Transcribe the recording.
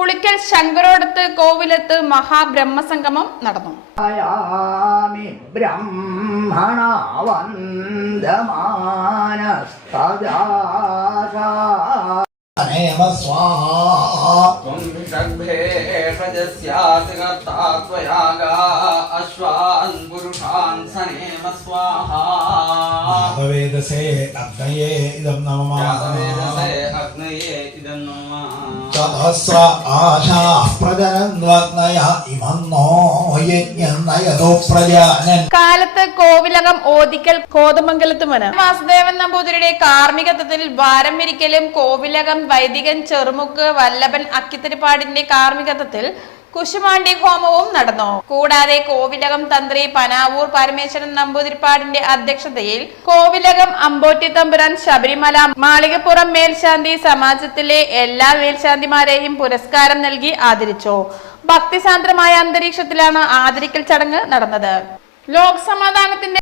പുളിക്കൽ ശങ്കരോടത്ത് കോവിലത്ത് മഹാബ്രഹ്മസംഗമം നടന്നു. വേദസേ അഗ്നയേ ഇദം നമഃ സഹസ്ര ആശാ പ്രജനന്വഗ്നയ ഇമന്നോ യജ്ഞനയതോ പ്രജാനൻ. കാലത്ത് കോവിലകം ഓദിക്കൽ കോതമംഗലത്തുമന വാസുദേവൻ നമ്പൂതിരിയുടെ കാർമ്മികത്വത്തിൽ വാരം വിരിക്കലും കോവിലകം വൈദികൻ ചെറുമുക്ക് വല്ലഭൻ അക്കിത്തരിപ്പാടിന്റെ കാർമ്മികത്വത്തിൽ കുശുമാണ്ടി ഹോമവും നടന്നു. കൂടാതെ കോവിലകം തന്ത്രി പനാവൂർ പരമേശ്വരൻ നമ്പൂതിരിപ്പാടിന്റെ അധ്യക്ഷതയിൽ കോവിലകം അമ്പോറ്റി തമ്പുരാൻ ശബരിമല മാളികപ്പുറം മേൽശാന്തി സമാജത്തിലെ എല്ലാ മേൽശാന്തിമാരെയും പുരസ്കാരം നൽകി ആദരിച്ചു. ഭക്തിസാന്ദ്രമായ അന്തരീക്ഷത്തിലാണ് ആദരിക്കൽ ചടങ്ങ് നടന്നത്. ലോകസമാധാനത്തിന്റെ